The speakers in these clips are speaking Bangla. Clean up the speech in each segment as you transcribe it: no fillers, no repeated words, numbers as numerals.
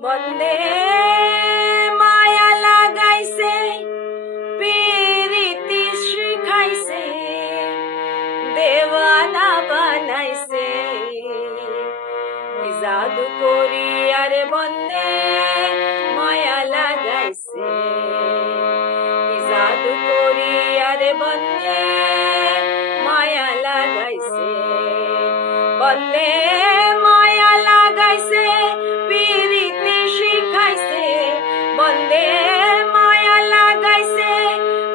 বন্দে মায়া লাগাইছে পিরিতি শিখাইছে দেওয়ানা বানাইছে জাদু করি আরে বন্দে মায়া লাগাইছে জাদু করি আরে বন্দে মায়া লাগাইছে বন্দে মায়া লাগাইছে পিরিতি শিখাইছে বন্দে মায়া লাগাইছে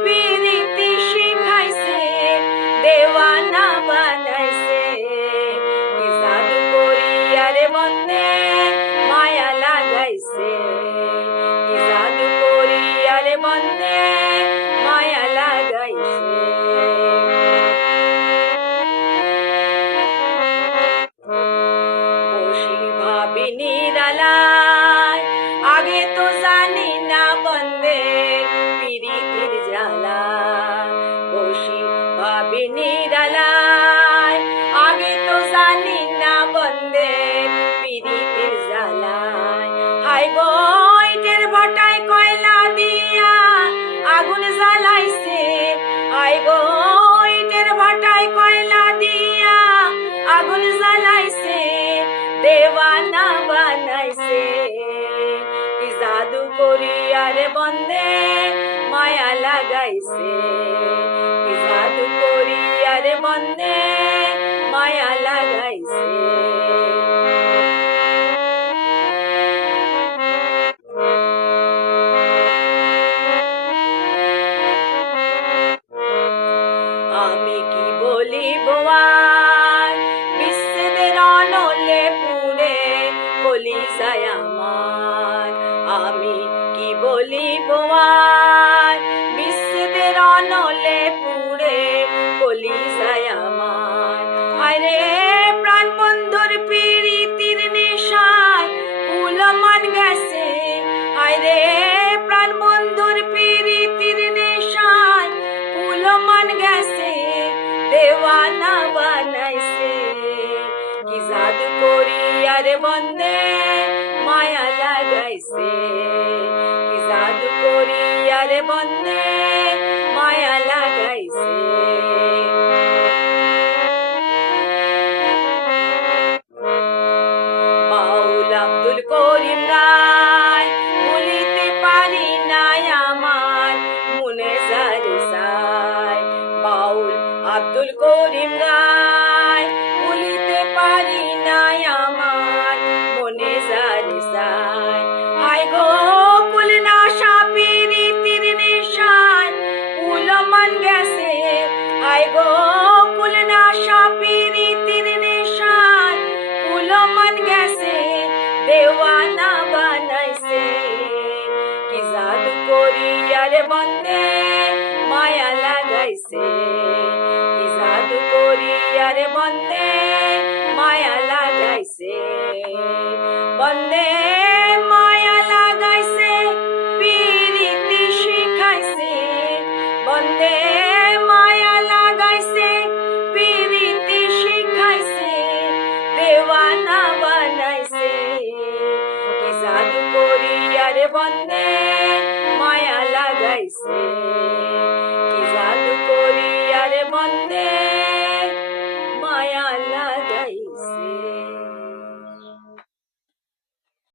পিরিতি শিখাইছে দেওয়ানা বানাইছে জাদু করি আরে বন্দে মায়া লাগাইছে জাদু করি আরে বন্দে মায়া লাগাইছে নিরালায় আগে তো জানি না বন্দে পিরিতির জ্বালা বসি ভাবি নিরালায় আগে তো জানি না বন্দে পিরিতির জ্বালায় হাই গো ইটের ভাটায় কয়লা দিয়া আগুন জ্বালাইছে হাই গো ইটের ভাটায় কয়লা দিয়া আগুন জ্বালাইছে দেওয়ানা বানাইছে কি জাদু করি আরে বন্দে মায়া লাগাইছে কি জাদু করি আরে বন্দে মায়া লাগাইছে আমি কি বলিব আর বিচ্ছেদের অনলে পুরে কলিজায় আমার আমি কি বলিব আর বিচ্ছেদের অনলে পুরে কলিজায় আমার আরে প্রাণ বন্ধুর পিরিতির নেশায় পুলমান গেছে আরে প্রাণ বন্ধুর পিরিতির নেশায় পুলমান গেছে দেওয়ানা বানাইছে কি জাদু করি আরে বন্দে মায়া লাগাইছে কি জাদু করি আরে বন্দে মায়া লাগাইছে বাউল আব্দুল করিম রায় ভুলিতে পারি নাই আমার মনে জারি চাই বাউল আব্দুল করিম রায় ভুলিতে পারি নাই আমার মনে জারি চাই হাই গো কুল নাশা পিরিতির নেশায় পুলমান গেছে হাই গো কুল নাশা পিরিতির নেশায় পুলমান গেছে দেওয়ানা বানাইছে কি জাদু করি আরে বন্দে মায়া লাগাইছে কি জাদু করি আরে বন্দে মায়া লাগাইছে বন্দে মায়া লাগাইছে পিরিতি শিখাইছে বন্দে মায়া লাগাইছে পিরিতি শিখাইছে দেওয়ানা বানাইছে কি জাদু করি আরে বন্দে মায়া লাগাইছে